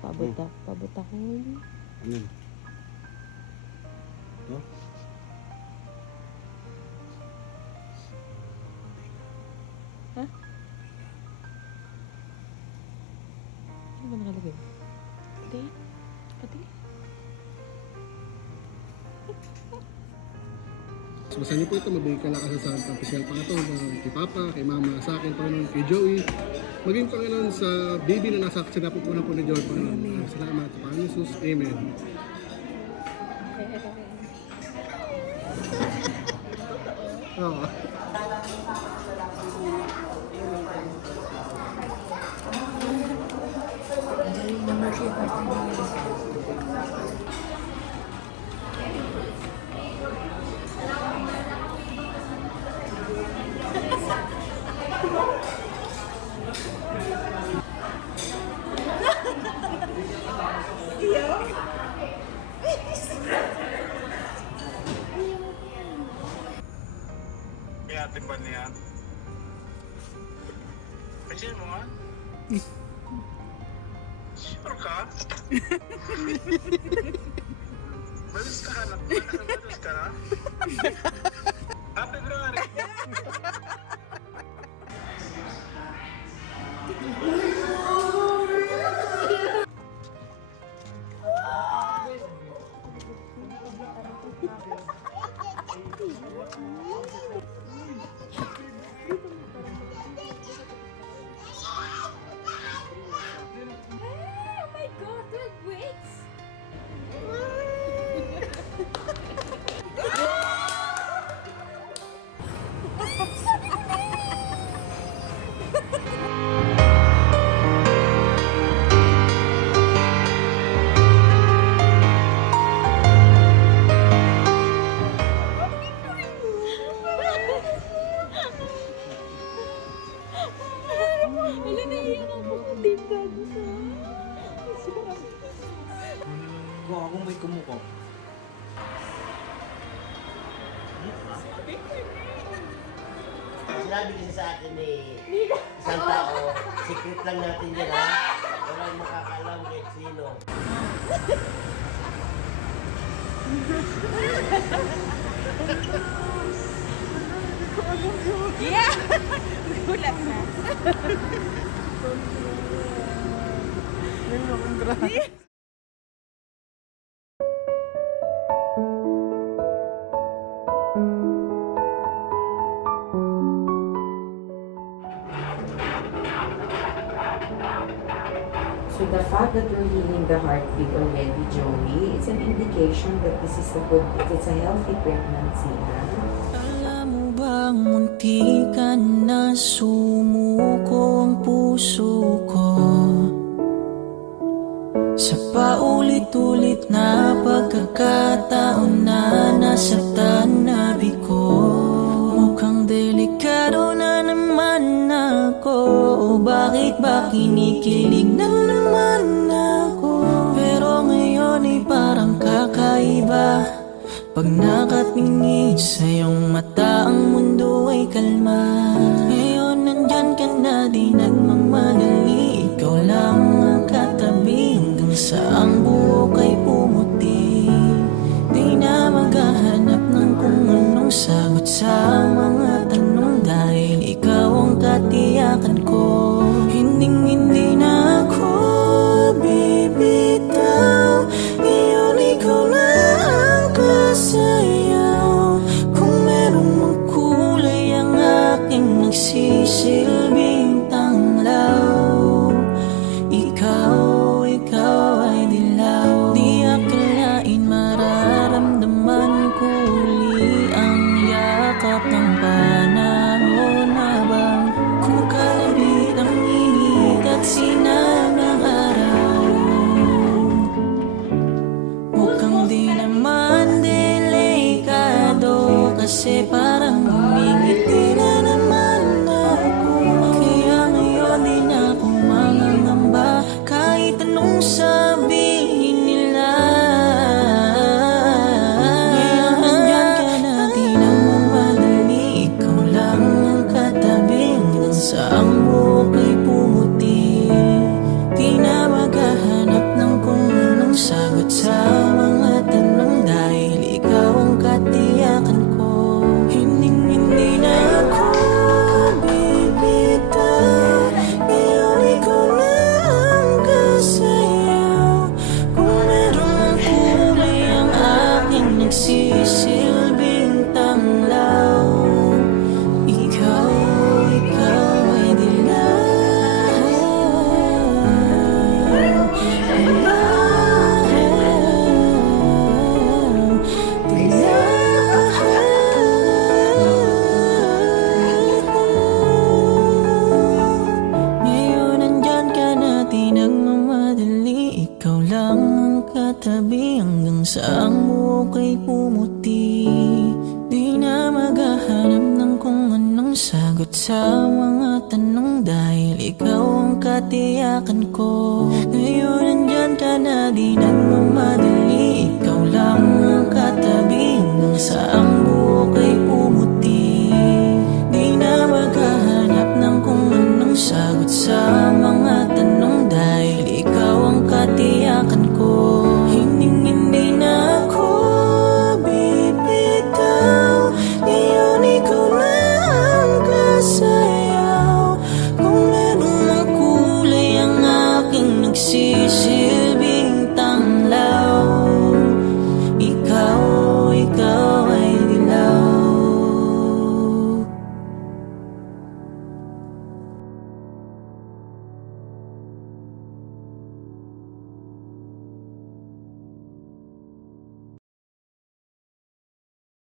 Pabutakon. Ano? Ito? Ha? Ano ba nakalagay? Pati? Basta niyo po ito, mabigay kalakasan sa official pa ito, kay Papa, kay Mama, sa akin, Panginoon, kay Joey. Maging Panginoon sa baby na nasa sinapupunan po ni Joey, Panginoon. Salamat, Panginoon Jesus. Amen. Oo. Ate ba niya? Kasi mo nga? Sure ka? Balis ka na? Balis ka na? February. Kung akong may kumuko. Sinabi kasi sa akin ni isang tao, secret lang natin yan ha. Walang makakaalam kahit sino. Yeah! Gulat na. So the fact that we're healing the heartbeat already, Joey, it's an indication that this is it's a healthy pregnancy, ha? Alam mo bang munti ka na sumuko ang puso ko sa paulit-ulit na pagkakataon na nasaktan na ko. Mukhang delikado na naman ako. Bakit ba kinikilig na naman ako? Pero ngayon ay parang kakaiba. Pag nakatingin sa iyong mata, ang mundo ay kalma. Ngayon nandyan ka na, di nagmamadali. Ikaw lang ang katabi hanggang sa ang buhok ay pumuti. Di na maghahanap ng kung anong sagot sa mga tanong, dahil ikaw ang katiyakan ko. Hindi na ako bibitaw. Ngayon ikaw na ang kasayaw. Kung meron mang kulay ang aking katabi hanggang sa ang buhok ay pumuti. Di na maghahanap ng kung anong sagot sa mga tanong dahil ikaw ang katiyakan ko. Ngayon nandyan ka na, di nagmamadali. Ikaw lang ang katabi hanggang sa ang buhok ay pumuti. Di na maghahanap ng kung anong sagot sa mga tanong dahil ikaw ang katiyakan